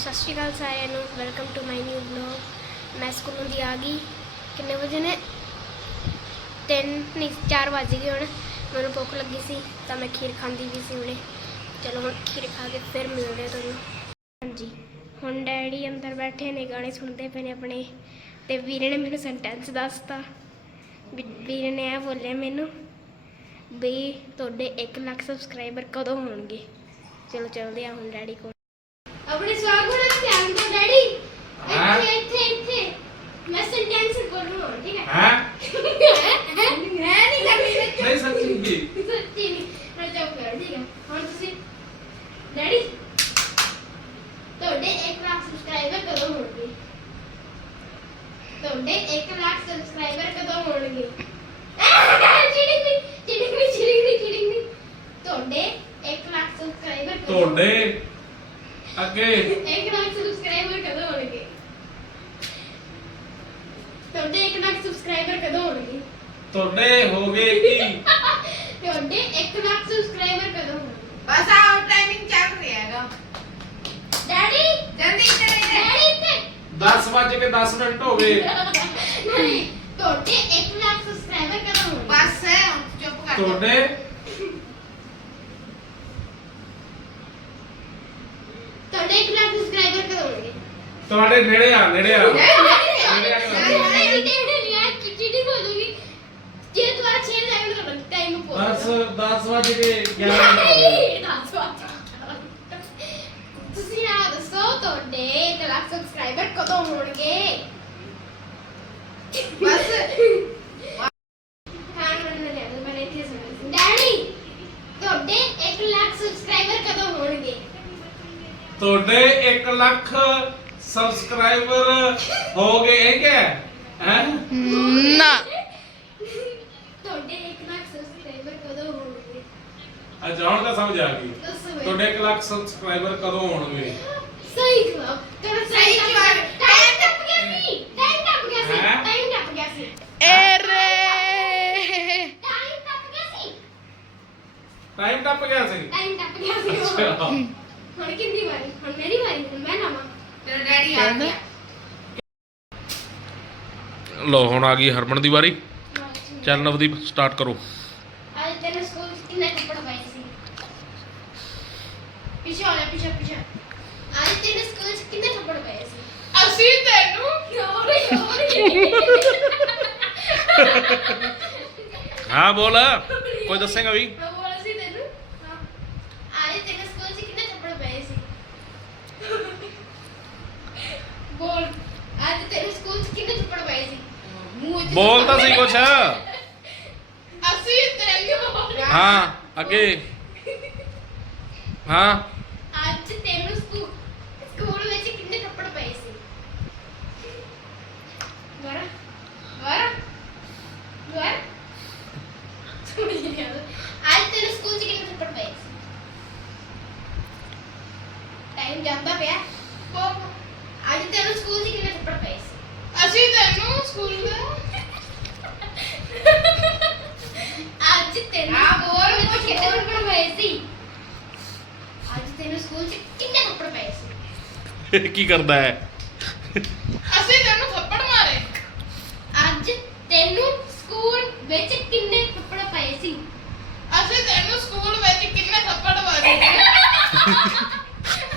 ਸਤਿ ਸ਼੍ਰੀ ਅਕਾਲ ਸਾਰਿਆਂ ਨੂੰ welcome to my new vlog ਮੈਂ ਸਕੂਲੋਂ ਦੀ ਆ ਗਈ। ਕਿੰਨੇ ਵਜੇ ਨੇ? 3 ਨਹੀਂ 4 ਵਜ ਗਏ ਹੁਣ। ਮੈਨੂੰ ਭੁੱਖ ਲੱਗੀ ਸੀ, ਤਾਂ ਮੈਂ ਖੀਰ ਖਾਂਦੀ ਵੀ ਸੀ ਹੁਣੇ। ਚਲੋ ਹੁਣ ਖੀਰ ਖਾ ਕੇ ਫਿਰ ਮਿਲਦੇ ਹਾਂ ਤੁਹਾਨੂੰ। ਹਾਂਜੀ, ਹੁਣ ਡੈਡੀ ਅੰਦਰ ਬੈਠੇ ਨੇ, ਗਾਣੇ ਸੁਣਦੇ ਪਏ ਨੇ ਆਪਣੇ। ਤੇ ਵੀਰੇ ਨੇ ਮੈਨੂੰ ਸੈਂਟੈਂਸ ਦੱਸਤਾ ਵੀ- ਵੀਰੇ ਨੇ ਇਹ ਬੋਲਿਆ ਮੈਨੂੰ ਵੀ ਤੁਹਾਡੇ 1 ਲੱਖ ਸਬਸਕ੍ਰਾਈਬਰ ਕਦੋਂ ਹੋਣਗੇ। ਚਲੋ ਚੱਲਦੇ ਆ ਹੁਣ ਡੈਡੀ ਕੋਲ ਆਪਣੇ ਸਵਾਗ ਨੂੰ ਧਿਆਨ ਦਿਓ ਡੈਡੀ ਹਾਂ? ਇੱਥੇ ਇੱਥੇ ਇੱਥੇ ਮੈਂ ਸੈਂਟੈਂਸ ਬੋਲ ਰਹੀ ਹਾਂ ਠੀਕ ਹੈ ਹੈ ਹੈ ਨਹੀਂ ਕਰਨੀ ਨਹੀਂ ਸੱਚੀ ਜੀ ਸੱਚੀ ਨਹੀਂ ਮੈਂ ਚੁੱਪ ਕਰ ਠੀਕ ਹੈ ਹੁਣ ਤੁਸੀਂ ਡੈਡੀ ਤੁਹਾਡੇ 1 ਲੱਖ ਸਬਸਕ੍ਰਾਈਬਰ ਕਦੋਂ ਹੋਣਗੇ ਤੁਹਾਡੇ 1 ਲੱਖ ਸਬਸਕ੍ਰਾਈਬਰ ਕਦੋਂ ਹੋਣਗੇ ਚਿੜਿੰਗ ਨਹੀਂ ਚਿੜਿੰਗ ਨਹੀਂ ਚਿੜਿੰਗ ਨਹੀਂ ਚਿੜਿੰਗ ਨਹੀਂ ਤੁਹਾਡੇ 1 ਲੱਖ ਸਬਸਕ੍ਰਾਈਬਰ ਕਦੋਂ ਤੁਹਾਡੇ ਅੱਗੇ ਇੱਕ ਲੱਖ ਸਬਸਕ੍ਰਾਈਬਰ ਕਦੋਂ ਹੋਣਗੇ ਤੁਹਾਡੇ 1 ਲੱਖ ਸਬਸਕ੍ਰਾਈਬਰ ਕਦੋਂ ਹੋਣਗੇ ਤੁਹਾਡੇ ਹੋ ਗਏ ਕੀ ਤੁਹਾਡੇ 1 ਲੱਖ ਸਬਸਕ੍ਰਾਈਬਰ ਕਦੋਂ ਹੋਣਗੇ ਬਸ ਆਉਟ ਟਾਈਮਿੰਗ ਚੱਲ ਰਿਹਾ ਹੈਗਾ ਡੈਡੀ ਜਲਦੀ ਚਲੇ ਜਾ ਡੈਡੀ ਇੱਥੇ 10 ਵਜੇ ਕੇ 10 ਮਿੰਟ ਹੋ ਗਏ ਨਹੀਂ ਤੁਹਾਡੇ 1 ਲੱਖ ਸਬਸਕ੍ਰਾਈਬਰ ਕਦੋਂ ਹੋਣਗੇ ਬਸ ਹੁਣ ਚੁੱਪ ਕਰ ਜਾ ਤੁਹਾਡੇ ਤੁਹਾਡੇ 1 ਲੱਖ ਸਬਸਕ੍ਰਾਈਬਰ ਕਦੋਂ ਹੋਣਗੇ ਤੁਹਾਡੇ ਨੇੜੇ ਆ ਨੇੜੇ ਆ ਜੇ ਦੁਬਾਰਾ 6 ਲੈਵਲ ਦਾ ਟਾਈਮ ਪੋ 10 10 ਵਜੇ ਕੇ 11 ਮਿੰਟ ਹੋ ਗਏ ਤੁਸੀਂ ਆ ਦੱਸੋ ਤੁਹਾਡੇ 1 ਲੱਖ ਸਬਸਕ੍ਰਾਈਬਰ ਕਦੋਂ ਹੋਣਗੇ ਬਸ ਖਾਣ ਬਣਨ ਲੈ ਦੋ ਮੈਂ ਇੱਥੇ ਸੁਣਦਾ ਸੀ ਡੈਡੀ ਤੁਹਾਡੇ 1 ਲੱਖ ਸਬਸਕ੍ਰਾਈਬਰ ਕਦੋਂ ਹੋਣਗੇ ਤੁਹਾਡੇ 1 ਲੱਖ ਸਬਸਕ੍ਰਾਈਬਰ ਹੋ ਗਏ ਹੈ? ਕਿ ਹੈ ਨਾ। ਤੁਹਾਡੇ 1 ਲੱਖ ਸਬਸਕ੍ਰਾਈਬਰ ਕਦੋਂ ਹੋਣਗੇ? ਅੱਜ ਹੁਣ ਤਾਂ ਸਮਝ ਆ ਗਈ। ਦੱਸੋ ਬਈ। ਤੁਹਾਡੇ 1 ਲੱਖ ਸਬਸਕ੍ਰਾਈਬਰ ਕਦੋਂ ਹੋਣਗੇ? ਸਹੀ ਜਵਾਬ। ਤੇਰਾ ਸਹੀ ਜਵਾਬ। ਟਾਈਮ ਟੱਪ ਗਿਆ ਸੀ। ਟਾਈਮ ਟੱਪ ਗਿਆ ਸੀ। ਹੈਂ? ਟਾਈਮ ਟੱਪ ਗਿਆ ਸੀ। ਏਰੇ ਟਾਈਮ ਟੱਪ ਗਿਆ ਸੀ। ਟਾਈਮ ਟੱਪ ਗਿਆ ਸੀ? ਟਾਈਮ ਟੱਪ ਗਿਆ ਸੀ। ਅੱਛਾ। ਹੁਣ ਕਿੰਨੀ ਵਾਰੀ? ਹੁਣ ਮੇਰੀ ਵਾਰੀ? ਹੁਣ ਮੈਂ ਨਾਵਾਂ ਤੇਰਾ ਡੈਡੀ ਆ ਗਿਆ। ਲੋ ਹੁਣ ਆ ਗਈ ਹਰਮਨ ਦੀ ਵਾਰੀ। ਚੱਲ ਨਵਦੀਪ ਸਟਾਰਟ ਕਰੋ। ਅੱਜ ਤੈਨੂੰ ਸਕੂਲ ਚ ਕਿੰਨੇ ਕੱਪੜੇ ਪਾਏ ਸੀ? ਪਿੱਛੇ ਆ ਜਾ ਪਿੱਛੇ ਪਿੱਛੇ। ਅੱਜ ਤੈਨੂੰ ਸਕੂਲ ਚ ਕਿੰਨੇ ਕੱਪੜੇ ਪਾਏ ਸੀ? ਅਸੀਂ ਤੈਨੂੰ? ਯਾਰ ਯਾਰ। ਹਾਂ ਬੋਲ। ਕੋਈ ਦੱਸੇਗਾ ਵੀ ਮੈਂ ਬੋਲ ਸੀ ਤੈਨੂੰ ਹਾਂ ਅੱਜ ਤੈਨੂੰ ਸਕੂਲ ਚ ਕਿੰਨੇ ਕੱਪੜੇ ਪਏ ਸੀ ਬੋਲ ਅੱਜ ਤੈਨੂੰ ਸਕੂਲ ਚ ਕਿੰਨੇ ਕੱਪੜੇ ਪਏ ਸੀ ਮੂੰਹ ਚ ਬੋਲ ਤਾਂ ਸਹੀ ਕੁਛ। ਅਸੀਂ ਤੈਨੂੰ ਹਾਂ। ਅੱਗੇ। ਹਾਂ। ਅੱਜ ਤੈਨੂੰ ਸਕੂਲ ਸਕੂਲ ਵਿੱਚ ਕਿੰਨੇ ਕੱਪੜੇ ਪਏ ਸੀ? ਵਰ ਵਰ ਵਰ ਸੁਣੀ ਨਹੀਂ ਆਦਾ ਅੱਜ ਤੈਨੂੰ ਸਕੂਲ ਚ ਕਿੰਨੇ ਕੱਪੜੇ ਪਏ ਸੀ? ਟਾਈਮ ਜਾਂਦਾ ਪਿਆ ਕੋਕ ਅੱਜ ਤੈਨੂੰ ਸਕੂਲ ਚ ਕਿੰਨੇ ਕੱਪੜੇ ਪਏ ਸੀ ਅਸੀਂ ਤੈਨੂੰ ਸਕੂਲ ਅੱਜ ਤੈਨੂੰ ਹਾਂ, ਸਕੂਲ ਬੋਲ, ਵਿੱਚ ਬੋਲ, ਕਿੰਨੇ ਬੋਲ। ਕੱਪੜੇ ਪਏ ਸੀ ਅੱਜ ਤੈਨੂੰ ਸਕੂਲ ਚ ਕਿੰਨੇ ਕੱਪੜੇ ਪਏ ਸੀ ਕੀ ਕਰਦਾ ਹੈ? ਅਸੀਂ ਤੈਨੂੰ ਥੱਪੜ ਮਾਰੇ। ਅੱਜ ਤੈਨੂੰ ਸਕੂਲ ਵਿੱਚ ਕਿੰਨੇ ਕੱਪੜੇ ਪਏ ਸੀ? ਅਸੀਂ ਤੈਨੂੰ ਸਕੂਲ ਵਿੱਚ ਕਿੰਨੇ ਥੱਪੜ ਮਾਰੇ।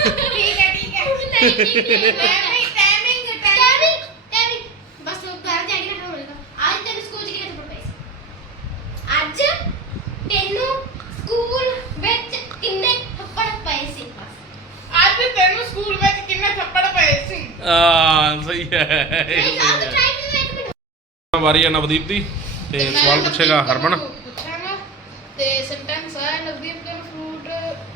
ਠੀਕ ਹੈ ਠੀਕ ਹੈ। ਨਹੀਂ ਠੀਕ ਟਾਈਮਿੰਗ ਟੈਮਿੰਗ ਟੈਮਿੰਗ ਬਸ ਉਹ ਘਰ ਜਾ ਕੇ ਨਾ ਹੋਏਗਾ ਅੱਜ ਤੈਨੂੰ ਸਕੂਲ ਚ ਕਿੰਨੇ ਕੱਪੜੇ ਪਏ ਸੀ ਅੱਜ ਤੈਨੂੰ ਸਕੂਲ ਵਿੱਚ ਕਿੰਨੇ ਕੱਪੜੇ ਪਏ ਸੀ ਬਸ ਅੱਜ ਤੈਨੂੰ ਸਕੂਲ ਵਿੱਚ ਕਿੰਨੇ ਥੱਪੜ ਪਏ ਸੀ ਆ ਸਹੀ ਹੈ ਨਹੀਂ ਆਹ ਤਾਂ ਟਾਈਮ ਨਹੀਂ ਇੱਕ ਮਿੰਟ ਵਾਰੀ ਹੈ ਨਵਦੀਪ ਦੀ ਤੇ ਸਵਾਲ ਪੁੱਛੇਗਾ ਹਰਮਨ। ਤੇ ਸੈਂਟੈਂਸ ਹੈ ਨਵਦੀਪ ਤੈਨੂੰ ਫਰੂਟ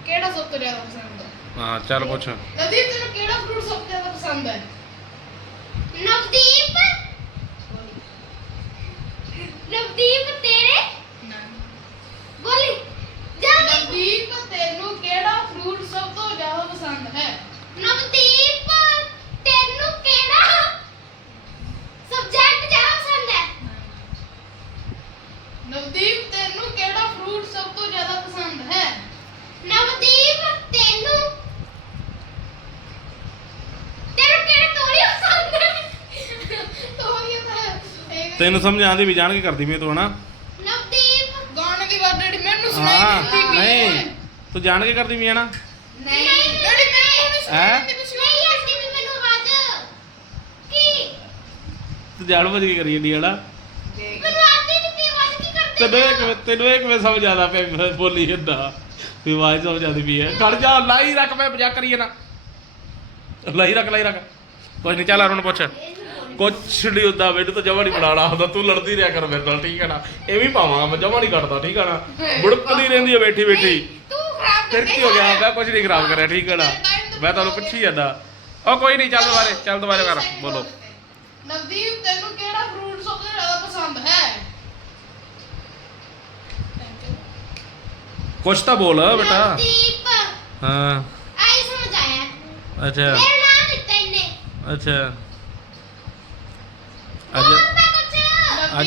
ਕਿਹੜਾ ਸਭ ਤੋਂ ਜ਼ਿਆਦਾ ਪਸੰਦ? ਹੈ ਹਾਂ ਚੱਲ ਪੁੱਛ। ਨਵਦੀਪ ਤੈਨੂੰ ਕਿਹੜਾ ਫਰੂਟ ਸਭ ਤੋਂ ਜ਼ਿਆਦਾ ਪਸੰਦ? ਹੈ ਨਵਦੀਪ ਨਵਦੀਪ ਤੇਰੇ? ਬੋਲੀ ਜਲਦੀ ਨਵਦੀਪ ਤੈਨੂੰ ਕਿਹੜਾ ਫਰੂਟ ਸਭ ਤੋਂ ਜ਼ਿਆਦਾ ਪਸੰਦ ਹੈ ਨਵਦੀਪ ਤੈਨੂੰ ਕਿਹੜਾ ਸਬਜੈਕਟ ਜ਼ਿਆਦਾ ਪਸੰਦ ਹੈ ਨਵਦੀਪ ਤੈਨੂੰ ਕਿਹੜਾ ਫਰੂਟ ਸਭ ਤੋਂ ਜ਼ਿਆਦਾ ਪਸੰਦ ਹੈ ਨਵਦੀਪ ਤੈਨੂੰ ਤੈਨੂੰ ਸਮਝ ਆਉਂਦੀ ਵੀ ਜਾਣ ਕੇ ਕਰਦੀ ਮੈਂ ਤੂੰ ਹਨਾ। ਨਵਦੀਪ। ਗਾਣੇ ਦੀ ਆਵਾਜ਼ ਡੈਡੀ? ਮੈਨੂੰ ਸੁਣਾਈ ਹਾਂ ਦਿੱਤੀ ਵੀ। ਹੈ। ਨਹੀਂ। ਤੂੰ ਜਾਣ ਕੇ ਕਰਦੀ ਵੀ ਹਨਾ। ਨਹੀਂ। ਡੈਡੀ ਮੈਨੂੰ ਨਹੀਂ। ਸੁਣਾਈ ਹੈਂ? ਦਿੱਤੀ ਵੀ ਨਹੀਂ ਆਂਦੀ ਵੀ ਮੈਨੂੰ ਆਵਾਜ਼ ਕੀ? ਤੂੰ ਜਾਣ ਬੁੱਝ ਕੇ ਕਰੀ ਜਾਂਦੀ ਹਨਾ। ਮੈਨੂੰ ਆਂਦੀ ਨਹੀਂ ਵੀ ਆਵਾਜ਼ ਕੀ ਕਰਦੇ ਤੈਨੂੰ ਇਹ ਕਿਵੇਂ ਤੈਨੂੰ ਇਹ ਕਿਵੇਂ ਸਮਝ ਆਉਂਦਾ ਪਿਆ ਵੀ ਮੈਂ ਬੋਲੀ ਜਾਂਦਾ। ਵੀ ਆਵਾਜ਼ ਸਮਝ ਆਉਂਦੀ ਵੀ ਹੈ। ਖੜ ਜਾ ਲਾਈ ਰੱਖ ਮੈਂ ਮਜ਼ਾਕ ਕਰੀ ਜਾਣਾ ਲਾਈ ਰੱਖ ਲਾਈ ਰੱਖ। ਕੁਛ ਨਹੀਂ ਚੱਲ ਅਰੁਣ ਪੁੱਛ। ਕੁਛ ਨਹੀਂ ਹੁੰਦਾ ਮੈਨੂੰ ਤਾਂ ਜਮਾ ਨਹੀਂ ਬਣਾਣਾ ਹੁੰਦਾ। ਤੂੰ ਲੜਦੀ ਰਿਹਾ ਕਰ ਮੇਰੇ ਨਾਲ ਠੀਕ ਹੈ ਨਾ? ਇਹ ਵੀ ਪਾਵਾਂਗਾ ਮੈਂ ਜਮਾ ਨਹੀਂ ਕੱਟਦਾ ਠੀਕ ਹੈ ਨਾ? ਬੁੜਕਦੀ ਰਹਿੰਦੀ ਹੈ ਬੈਠੀ ਬੈਠੀ। ਤੂੰ ਖਰਾਬ ਫਿਰ ਕੀ ਹੋ ਗਿਆ? ਮੈਂ ਕੁਝ ਨਹੀਂ ਖਰਾਬ ਕਰਿਆ ਠੀਕ ਹੈ ਨਾ? ਮੈਂ ਤੁਹਾਨੂੰ ਪੁੱਛੀ ਜਾਂਦਾ। ਉਹ ਕੋਈ ਨਹੀਂ ਚੱਲ ਦੁਬਾਰੇ ਚੱਲ ਦੁਬਾਰੇ ਕਰ ਬੋਲੋ। ਨਵਦੀਪ ਤੈਨੂੰ ਕਿਹੜਾ ਫਰੂਟ ਸਭ ਤੋਂ ਜ਼ਿਆਦਾ ਪਸੰਦ ਹੈ. ਕੁਛ ਤਾਂ ਬੋਲ ਬੇਟਾ। ਨਵਦੀਪ ਹਾਂ। ਆਈ ਸਮਝ ਆਇਆ। ਅੱਛਾ। ਮੇਰਾ ਨਾਮ ਦਿੱਤਾ ਇਹਨੇ ਅੱਛਾ। ਅੱਜ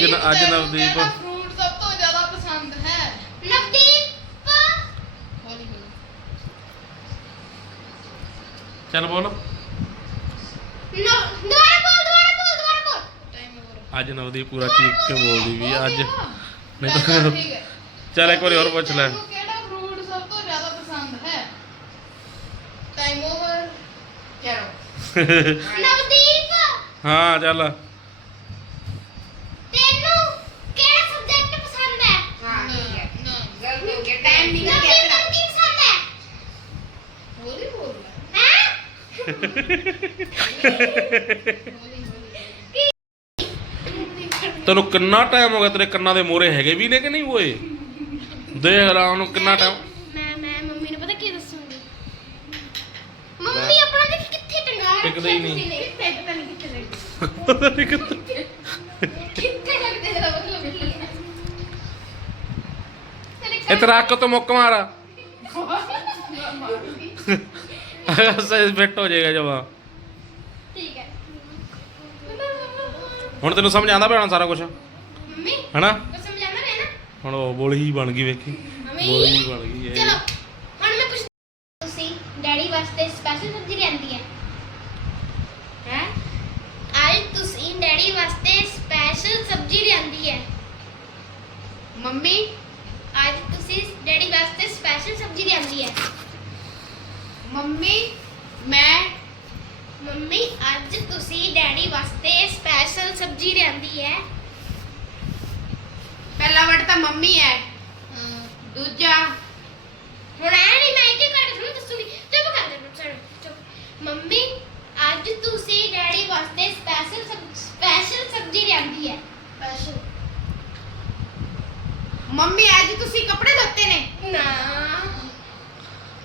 ਮੈਂ ਅੱਜ ਨਵਦੀਪ- ਫਰੂਟ ਸਭ ਤੋਂ ਜ਼ਿਆਦਾ ਪਸੰਦ ਹੈ। ਨਵਦੀਪ। ਹੌਲੀ ਚੱਲ ਬੋਲ। ਨੋ ਦੁਬਾਰਾ ਬੋਲ ਦੁਬਾਰਾ ਬੋਲ ਦੁਬਾਰਾ ਬੋਲ। ਟਾਈਮ ਅੱਜ ਨਵਦੀਪ ਪੂਰਾ ਚੀਕ ਕੇ ਬੋਲਦੀ ਵੀ ਅੱਜ। ਨਹੀਂ ਤਾਂ ਠੀਕ ਹੈ। ਚੱਲ ਇੱਕ ਵਾਰੀ ਹੋਰ ਪੁੱਛ ਲੈ। ਤੈਨੂੰ ਕਿਹੜਾ ਫਰੂਟ ਸਭ ਤੋਂ ਜ਼ਿਆਦਾ ਪਸੰਦ ਹੈ? ਟਾਈਮ ਓਵਰ ਚਲੋ ਨਵਦੀਪ। ਹਾਂ ਚੱਲ ਤੈਨੂੰ ਕਿਹੜਾ ਸਬਜੈਕਟ ਪਸੰਦ ਹੈ ਹਾਂ ਠੀਕ ਹੈ ਨਾ ਗਲਤੀ ਨਹੀਂ ਤੈਨੂੰ ਹੌਲੀ ਬੋਲ ਕਿੰਨਾ ਟਾਈਮ ਹੋ ਗਿਆ ਤੇਰੇ ਕੰਨਾਂ ਦੇ ਮੋਰੇ ਹੈਗੇ ਵੀ ਨੇ ਕਿ ਨਹੀਂ ਓਏ? ਦੇਖ ਲਾ ਉਹਨੂੰ ਕਿੰਨਾ ਟਾਈਮ ਮੈਂ ਮੈਂ ਮੰਮੀ ਨੂੰ ਪਤਾ ਕੀ ਦੱਸੂਗੀ? ਮੰਮੀ ਆਪਣਾ ਦੇਖ ਕਿੱਥੇ ਟੰਗਾ ਟਿਕਦਾ ਹੀ ਨਹੀਂ। ਕਿੱਥੇ ਪਤਾ ਨਹੀਂ ਕਿੱਥੇ ਲੱਗੀ ਪਤਾ ਨੀ ਕਿੱਥੇ। ਕਿੱਥੇ ਲੱਗਦੇ ਤੇਰਾ ਮਤਲਬ ਕੀ ਹੈ ਰੱਖ ਤੂੰ ਮੁੱਕ ਮਾਰ। ਸਹੀ ਫਿੱਟ ਹੋ ਜਾਏਗਾ ਜਵਾ ਠੀਕ ਹੈ। ਹੁਣ ਤੈਨੂੰ ਸਮਝ ਆਉਂਦਾ ਪਿਆ ਹੁਣ ਸਾਰਾ ਕੁਝ ਮੰਮੀ ਹਨਾ? ਸਮਝਾਣਾ ਨਾ? ਹੁਣ ਉਹ ਬੋਲੀ ਹੀ ਬਣ ਗਈ ਵੇਖੀ। ਬੋਲੀ ਹੀ ਬਣ ਗਈ ਚਲੋ ਹੈ ਹੁਣ ਮੈਂ ਕੁਝ ਤੁਸੀਂ ਡੈਡੀ ਵਾਸਤੇ ਸਪੈਸ਼ਲ ਸਬਜ਼ੀ ਲਿਆਂਦੀ ਹੈ ਹੈ ਅੱਜ ਤੁਸੀਂ ਡੈਡੀ ਵਾਸਤੇ ਸਪੈਸ਼ਲ ਸਬਜ਼ੀ ਲਿਆਂਦੀ ਹੈ ਮੰਮੀ ਅੱਜ ਤੁਸੀਂ ਡੈਡੀ ਵਾਸਤੇ ਲਿਆਂਦੀ ਹੈ। ਮੰਮੀ ਮੈਂ ਮੰਮੀ ਅੱਜ ਤੁਸੀਂ ਡੈਡੀ ਵਾਸਤੇ ਸਪੈਸ਼ਲ ਸਬਜ਼ੀ ਲਿਆਂਦੀ ਹੈ। ਪਹਿਲਾ ਵਰਡ ਤਾਂ ਮੰਮੀ ਹੈ। ਦੂਜਾ ਹੁਣ ਐ ਨਹੀਂ ਮੈਂ ਇੱਥੇ ਕਰ ਤੁਹਾਨੂੰ ਦੱਸੂਗੀ। ਚੁੱਪ ਕਰ ਦੇ ਚੁੱਪ ਮੰਮੀ ਅੱਜ ਤੁਸੀਂ ਡੈਡੀ ਵਾਸਤੇ ਸਪੈਸ਼ਲ ਸਪੈਸ਼ਲ ਸਬਜ਼ੀ ਲਿਆਂਦੀ ਹੈ। ਸਪੈਸ਼ਲ ਮੰਮੀ ਅੱਜ ਤੁਸੀਂ ਕੱਪੜੇ ਧੋਤੇ ਨੇ। ਨਾ।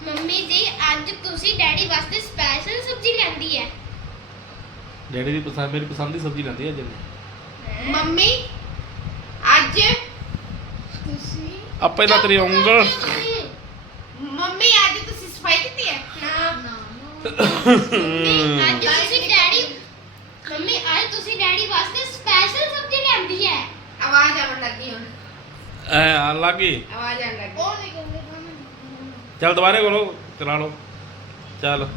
ਮੰਮੀ ਜੀ ਅੱਜ ਤੁਸੀਂ ਡੈਡੀ ਵਾਸਤੇ ਸਪੈਸ਼ਲ ਸਬਜ਼ੀ ਲਿਆਂਦੀ ਹੈ। ਡੈਡੀ ਦੀ ਪਸੰਦ ਮੇਰੀ ਪਸੰਦ ਦੀ ਸਬਜ਼ੀ ਲੈਂਦੀ ਅੱਜ ਇਹਨੇ। ਮੰਮੀ ਅੱਜ ਤੁਸੀਂ ਆ ਪਹਿਲਾਂ ਤੇਰੀ ਉਂਗਲ। ਮੰਮੀ ਅੱਜ ਤੁਸੀਂ ਸਫ਼ਾਈ ਕੀਤੀ ਹੈ? ਨਾ ਮੰਮੀ ਅੱਜ ਤੁਸੀਂ ਡੈਡੀ ਮੰਮੀ ਅੱਜ ਤੁਸੀਂ ਡੈਡੀ ਵਾਸਤੇ ਸਪੈਸ਼ਲ ਸਬਜ਼ੀ ਲਿਆਂਦੀ ਹੈ। ਆਵਾਜ਼ ਆਉਣ ਲੱਗੀ ਹੁਣ। ਐ ਆ ਲੱਗੀ? ਆਵਾਜ਼ ਆਉਣ ਲੱਗੀ। ਉਹ ਨਹੀਂ ਚੱਲ ਦੁਬਾਰੇ ਬੋਲੋ ਚਲਾ ਲਓ। ਚੱਲ।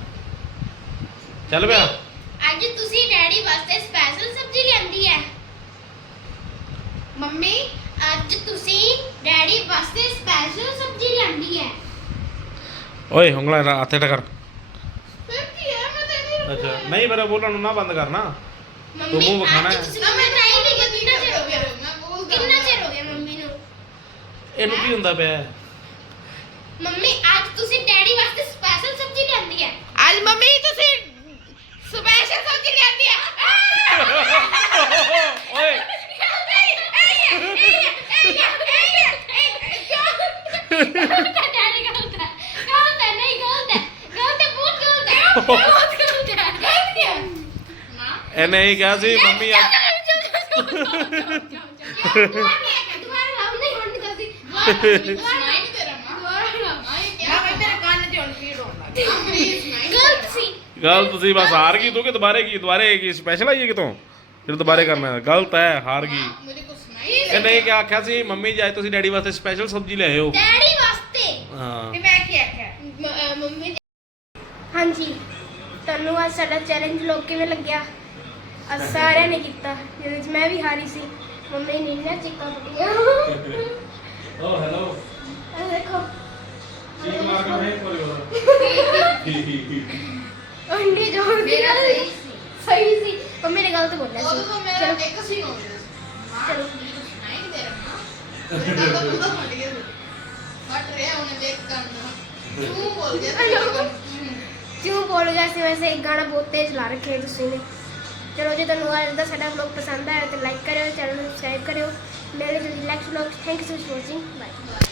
ਚੱਲ ਪਿਆ। ਅੱਜ ਤੁਸੀਂ ਡੈਡੀ ਵਾਸਤੇ ਸਪੈਸ਼ਲ ਸਬਜ਼ੀ ਲਿਆਂਦੀ ਹੈ। ਮੰਮੀ ਅੱਜ ਤੁਸੀਂ ਡੈਡੀ ਵਾਸਤੇ ਸਪੈਸ਼ਲ ਸਬਜ਼ੀ ਲਿਆਂਦੀ ਹੈ। ਓਏ ਉਂਗਲਾਂ ਰਾ- ਹੱਥੇ ਟਕਰ ਫਿਰ ਕੀ ਹੈ ਮੈਂ ਤੇਰੀ ਅੱਛਾ ਨਹੀਂ ਮੇਰਾ ਬੋਲਣ ਨੂੰ ਨਾ ਬੰਦ ਕਰਨਾ। ਤੂੰ ਮੰਮੀ ਮੂੰਹ ਵਿਖਾਣਾ ਅੱਜ ਹੈ। ਤੁਸੀਂ ਟਰਾਈ ਨਹੀਂ ਕੀਤੀ ਕਿੰਨਾ ਚਿਰ ਹੋ ਗਿਆ? ਮੈਂ ਬੋਲਦਾ ਕਿੰਨਾ ਚਿਰ ਹੋ ਗਿਆ ਮੰਮੀ ਨੂੰ? ਇਹਨੂੰ ਕੀ ਹੁੰਦਾ ਪਿਆ ਮੰਮੀ ਅੱਜ ਤੁਸੀਂ ਡੈਡੀ ਵਾਸਤੇ ਸਪੈਸ਼ਲ ਸਬਜ਼ੀ ਲਿਆਂਦੀ ਹੈ ਅੱਜ ਮੰਮੀ ਤੁਸੀਂ ਸਪੈਸ਼ਲ ਸਬਜ਼ੀ ਲਿਆਂਦੀ ਹੈ ਓਏ ਡੈਡੀ ਗਲਤ ਹੈ ਗਲਤ ਹੈ ਨਹੀਂ ਗਲਤ ਹੈ ਗਲਤ ਹੈ ਬਹੁਤ ਗਲਤ ਹੈ ਬਹੁਤ ਗਲਤ ਹੈ ਗਲਤ ਹੈ ਇਹਨੇ ਇਹ ਕਿਹਾ ਸੀ ਮੰਮੀ ਅੱਜ ਦੁਬਾਰਾ ਲਾਉ ਨਹੀਂ ਹੁਣ ਨਹੀਂ ਕਰਦੀ ਦੁਬਾਰਾ ਸੁਣਾਈ ਨਹੀਂ ਤੇਰਾ ਮਾਂ ਦੁਬਾਰਾ ਲਾਓ। ਆਏ ਨਾ ਬਈ ਮੇਰੇ ਕੰਨ 'ਚ ਹੁਣ ਫੀਡ ਹੋਣ ਲੱਗ ਗਈ ਪਲੀਜ਼ ਨਹੀਂ ਗਲਤ ਤੁਸੀਂ ਬਸ ਹਾਰ ਗਈ ਤੂੰ ਕਿ ਦੁਬਾਰੇ ਕੀ ਦੁਬਾਰੇ ਕੀ ਸਪੈਸ਼ਲ ਆਈ ਹੈ ਕਿਤੋਂ? ਫਿਰ ਦੁਬਾਰੇ ਕਰਨਾ ਹੈ। ਗਲਤ ਹੈ ਹਾਰ ਗਈ। ਮੇਰੇ ਕੋ ਸੁਣਾਈ ਇਹਨੇ ਇਹ ਕਿਹਾ ਆਖਿਆ ਸੀ ਮੰਮੀ ਜੀ ਅੱਜ ਤੁਸੀਂ ਡੈਡੀ ਵਾਸਤੇ ਸਪੈਸ਼ਲ ਸਬਜ਼ੀ ਲੈ ਆਇਓ। ਡੈਡੀ ਵਾਸਤੇ? ਹਾਂ। ਤੇ ਮੈਂ ਕੀ ਆਖਿਆ? ਮ- ਅਹ ਮੰਮੀ ਹਾਂਜੀ। ਤੁਹਾਨੂੰ ਅੱਜ ਸਾਡਾ ਚੈਲੰਜ ਲੋਕ ਕਿਵੇਂ ਲੱਗਿਆ? ਅੱਜ ਸਾਰਿਆਂ ਨੇ ਕੀਤਾ। ਜਿਹਦੇ ਚ ਮੈਂ ਵੀ ਹਾਰੀ ਸੀ। ਮੰਮੀ ਨੇ ਨਾ ਚਿੱਕਾ ਪਟੀਆਂ ਓ ਹੈਲੋ ਇਹ ਦੇਖੋ। ਚੀਕ ਮਾਰ ਕੇ ਫੇਰ ਕੋਲੇ ਹੋਰ ਅੰਡੀ ਜੋ ਮੇਰਾ ਸਹੀ ਸੀ। ਸਹੀ ਸੀ। ਮੰਮੀ ਨੇ ਗਲਤ ਬੋਲਿਆ ਉਦੋਂ ਸੀ ਤਾਂ ਮੇਰਾ ਇੱਕ ਸੀ ਹੋ ਗਿਆ ਚਲੋ। ਚਲੋ ਨਹੀਂ ਦੇ ਰਹਾ। ਮੈਂ ਤਾਂ ਪੂਰਾ ਫਟ ਗਿਆ ਸੀ। ਫਟ ਰਿਹਾ ਉਹਨੇ ਦੇਖ ਕਰਨਾ ਤੂੰ ਬੋਲ ਗਿਆ Hello. ਕਿਉਂ ਬੋਲ ਗਿਆ ਸੀ? ਵੈਸੇ ਇੱਕ ਗਾਣਾ ਬਹੁਤ ਤੇਜ਼ ਲਾ ਰੱਖਿਆ ਤੁਸੀਂ ਨੇ। ਚਲੋ ਜੇ ਤੁਹਾਨੂੰ ਅੱਜ ਦਾ ਸਾਡਾ ਵਲੌਗ ਪਸੰਦ ਆਇਆ ਤਾਂ ਲਾਈਕ ਕਰਿਓ ਚੈਨਲ ਨੂੰ ਸਬਸਕ੍ਰਾਈਬ ਕਰਿਓ। ਮੇਰੇ ਜਲਦੀ next vlog thank you so much watching bye